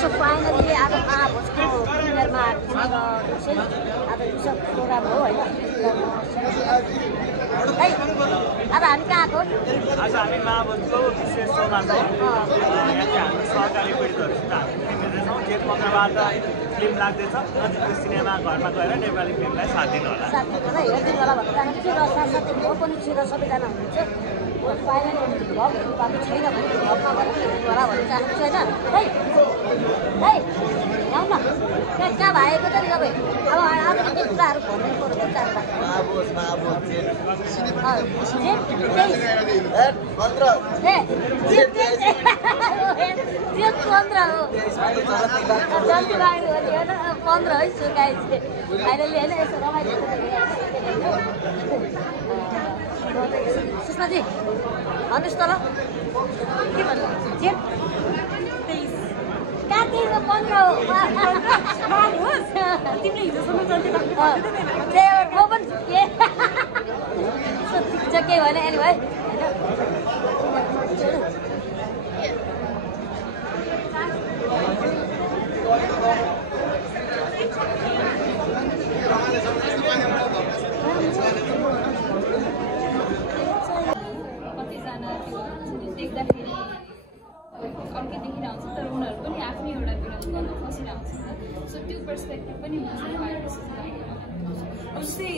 So finally आज महाभोजको प्रिमियरमा आज सब programme हो होइन अब हामी कहाँ आएको आज हामी महाभोजको विशेष शोमा छौँ यहाँ चाहिँ हाम्रो सरकारी पीडितहरूसित हामी जेठ 15बाट फिल्म लाग्दैछ नजिकको सिनेमा घरमा गएर नेपाली फिल्मलाई साथ दिनु होला हेरिदिनु होला भनेर जानु चाहिँ र साथसाथै म पनि छु र सबैजना हुनुहुन्छ फाइनली भग भएको छैन भने भगमा गएर हेर्नु होला भन्ने चाहन्छु होइन है ल्याउ न कहाँ भएको त नि तपाईँ अब आज के कुराहरू भन्दै पर्छ त्यो 15 हो जति लाग्यो भने होइन 15 है सुकाइ फाइनली होइन यसो रमाइलो सुषमाजी भन्नुहोस् त ल के भन्नु जेठ 23 काटेको 15 हो तिमीले हिजोसम्म चल्दै म पनि के ठिक छ के भने एनी भाइ कतिजना त्यो देख्दाखेरि अर्कै देखिरहन्छ तर उनीहरू पनि आफ्नै एउटा विरोध गर्न बसिरहन्छ सो त्यो पर्सपेक्टिभ पनि अब जस्तै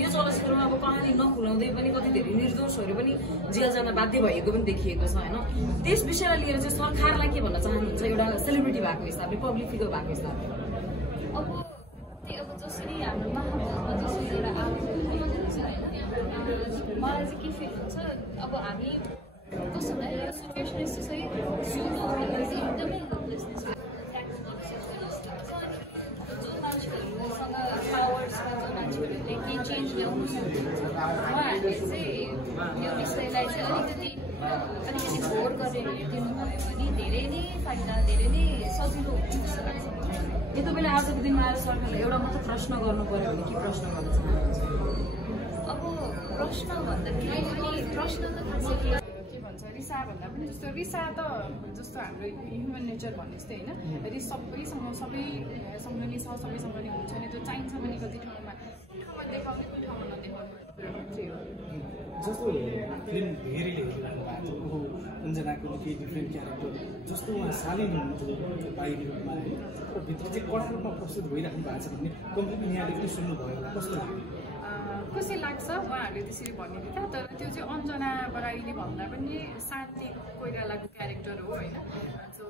यो चलचित्रमा अब कहानी नखुलाउँदै पनि कति धेरै निर्दोषहरू पनि जेल जान बाध्य भएको पनि देखिएको छ होइन त्यस विषयलाई लिएर चाहिँ सरकारलाई के भन्न चाहनुहुन्छ एउटा सेलिब्रिटी भएको हिसाबले पब्लिक फिगर भएको हिसाबले अब त्यही अब जसरी हाम्रो महाभोजमा जसरी एउटा आलोचना होइन मलाई चाहिँ के फिल हुन्छ अब हामी कस्तो भन्दा एउटा सिचुएसन यस्तो छ कि सुन्नु भन्दाखेरि चाहिँ एकदमै हेल्पलेसनेस ट्याकल गर्न सक्दैन जो मान्छेहरूसँग पावर्स र जो मान्छेहरूले केही चेन्ज ल्याउनु सक्नुहुन्छ उहाँहरूले चाहिँ यो विषयलाई चाहिँ अलिकति घोर गरेर हेरिदिनु भयो भने धेरै नै फाइदा धेरै नै सजिलो हुन्छ जस्तो लाग्छ यति बेला आजको दिनमा आएर सरकारले एउटा मात्र प्रश्न गर्नु पर्यो भने के प्रश्न गर्न चाहनुहुन्छ अब प्रश्न भन्दाखेरि पनि प्रश्न त खासै के भन्छ रिसा भन्दा पनि जस्तो रिसा त जस्तो हाम्रो ह्युमन नेचर भन्ने जस्तै होइन रिस सबैसँग नै छ सबैसँग नै हुन्छ नि त्यो चाहिन्छ भने कति ठाउँमा देखाउने कुन ठाउँमा नदेखाउने मात्रै हो जस्तो फिल्म धेरैले हेरिरहनु भएको छ अन्जनाको केही डिफ्रेन्ट क्यारेक्टर जस्तो उहाँ सालिन हुनुहुन्थ्यो बाहिरी रूपमा होइन तर भित्र चाहिँ कडा रूपमा प्रस्तुत भइराख्नु भएको छ भने कम्प्लिटली यहाँले पनि सुन्नुभयो होला कस्तो लाग्यो खुसी लाग्छ उहाँहरूले त्यसरी भनिदिँदा तर त्यो चाहिँ अञ्जना बराइली भन्दा पनि शान्ति कोइरालाको क्यारेक्टर हो होइन सो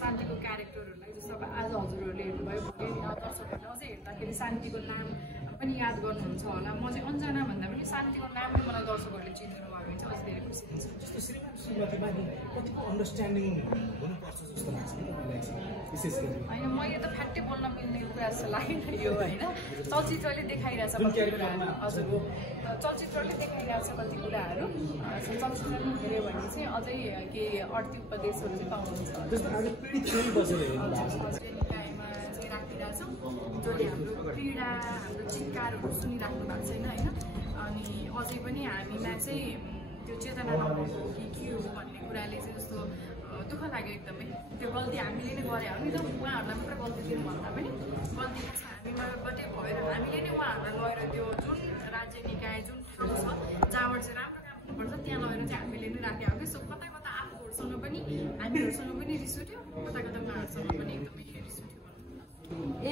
शान्तिको क्यारेक्टरहरूलाई जस्तो अब आज हजुरहरूले हेर्नुभयो भोलि दर्शकहरूले अझै हेर्दाखेरि शान्तिको नाम पनि याद गर्नुहुन्छ होला म चाहिँ अञ्जना भन्दा पनि शान्तिको नाम नै मलाई दर्शकहरूले चिन्नु भयो भने चाहिँ अझै धेरै खुसी हुन्छ जस्तो श्रीमतीमा कतिको अन्डरस्ट्यान्डिङ हुनुपर्छ जस्तो लाग्छ विशेष गरी होइन मैले त फ्याट्टै बोल्न मिल्ने कुरा जस्तो लागेन यो होइन चलचित्रले देखाइरहेछ कति कुराहरू हजुर हो चलचित्रले देखाइरहेछ कति कुराहरू चलचित्र हेऱ्यो भने चाहिँ अझै केही अर्थी उपदेशहरू चाहिँ पाउनुहुन्छ निकायमा चाहिँ राखिरहेछौँ जसले हाम्रो पीडा हाम्रो चित्कारहरू सुनिराख्नु भएको छैन होइन अनि अझै पनि हामीमा चाहिँ त्यो चेतना नभएको कि के हो भन्ने कुराले चाहिँ जस्तो दुःख लाग्यो एकदमै त्यो गल्ती हामीले नै गरे हो नि त उहाँहरूलाई मात्र गल्ती दिनुभन्दा पनि गल्ती चाहिँ हामीबाटै भएर हामीले नै उहाँहरूलाई लगेर त्यो जुन राज्य निकाय जुन ठाउँ छ जहाँबाट चाहिँ राम्रो काम हुनुपर्छ त्यहाँ लगेर चाहिँ हामीले नै राखेको हो कि सो कता कता आफूहरूसँग पनि हामीहरूसँग पनि रिस उठ्यो कता कता उहाँहरूसँग पनि एकदमै रिस उठ्यो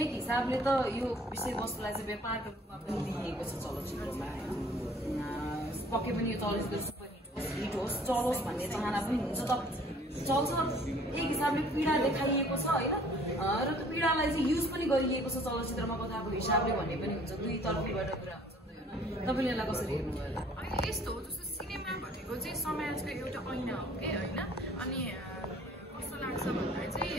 एक हिसाबले त यो विषयवस्तुलाई चाहिँ व्यापारको रूपमा पनि दिइएको छ चलचित्रमा पक्कै पनि यो चलचित्र सुपर हिट होस् चलोस् भन्ने चाहना पनि हुन्छ त चल्छ एक हिसाबले पीडा देखाइएको छ होइन र त्यो पीडालाई चाहिँ युज पनि गरिएको छ चलचित्रमा कथाको हिसाबले भन्ने पनि हुन्छ दुई तर्फीबाट कुरा हुन्छ तपाईँले यसलाई कसरी हेर्नुभयो अनि यस्तो हो जस्तो सिनेमा भनेको चाहिँ समाजको एउटा ऐना हो कि होइन अनि कस्तो लाग्छ भन्दा चाहिँ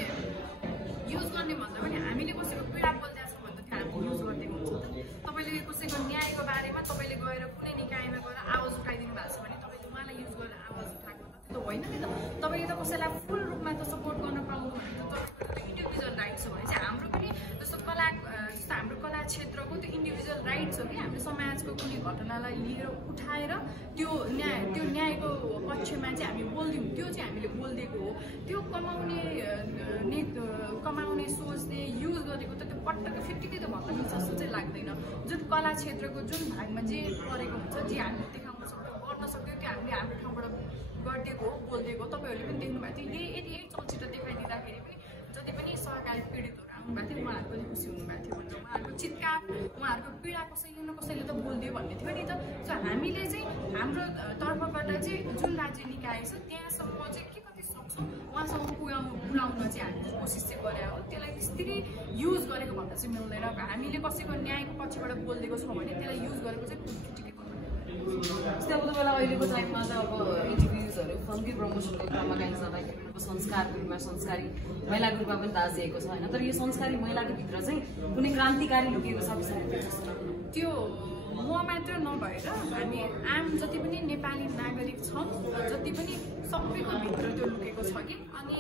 युज गर्ने भन्दा पनि हामीले कसैको पीडा बोलिदिएको छ भन्दा त्यो हामी युज गरिदिएको हुन्छ तपाईँले कसैको न्यायको बारेमा तपाईँले गएर कुनै निकायमा गएर आवाज उठाइदिनु भएको छ भने तपाईँले उहाँलाई युज गरेर आवाज उठाएको त होइन नि त तपाईँले त कसैलाई फुल रूपमा त सपोर्ट गर्न पाउनु भने त तपाईँको इन्डिभिजुअल राइट छ भने चाहिँ हाम्रो पनि जस्तो कला जस्तो हाम्रो कला क्षेत्रको त्यो इन्डिभिजुअल राइट्स हो कि हामीले समाजको कुनै घटनालाई लिएर उठाएर त्यो न्यायको पक्षमा चाहिँ हामी बोल्दियौँ, त्यो चाहिँ हामीले बोलिदिएको हो। त्यो कमाउने सोचले युज गरेको त त्यो पटक्कै 50 त भन्न मिल्छ जस्तो चाहिँ लाग्दैन। जुन कला क्षेत्रको जुन भागमा जे परेको हुन्छ, जे हामीले देखाउन सक्छौँ, गर्न सक्छौँ, त्यो हामीले हाम्रो ठाउँबाट गरिदिएको हो, बोलिदिएको। तपाईँहरूले पनि देख्नुभएको थियो। यही चलचित्र देखाइदिँदाखेरि पनि जति पनि सहकारी पीडितहरू आउनुभएको थियो उहाँहरू पनि खुसी हुनुभएको थियो भन्छ। उहाँहरूको चित्कार, उहाँहरूको पीडा कसैले न कसैले त बोलिदियो भन्ने थियो नि त। सो हामीले चाहिँ हाम्रो तर्फबाट चाहिँ जुन राज्य निकाय छ त्यहाँसम्म चाहिँ के कति सक्छौँ उहाँसम्म पुर्याउन चाहिँ हामीले कोसिस चाहिँ गरे हो। त्यसलाई त्यसरी युज गरेको भन्दा चाहिँ मिल्दैन। हामीले कसैको न्यायको पक्षबाट बोलिदिएको छौँ भने त्यसलाई युज गरेको चाहिँ ठिकै जस्तै अब तपाईँलाई अहिलेको टाइममा त अब इन्टरभ्युजहरू फिल्मकै प्रमोसनको क्रममा काहीँ जाँदाखेरि संस्कारको रूपमा संस्कारी महिलाको रूपमा पनि दाजिएको छ होइन। तर यो संस्कारी महिलाको भित्र चाहिँ कुनै क्रान्तिकारी लुकेको छ त्यो म मात्र नभएर हामी आम जति पनि नेपाली नागरिक छौँ, जति पनि सबैको भित्र त्यो लुकेको छ कि। अनि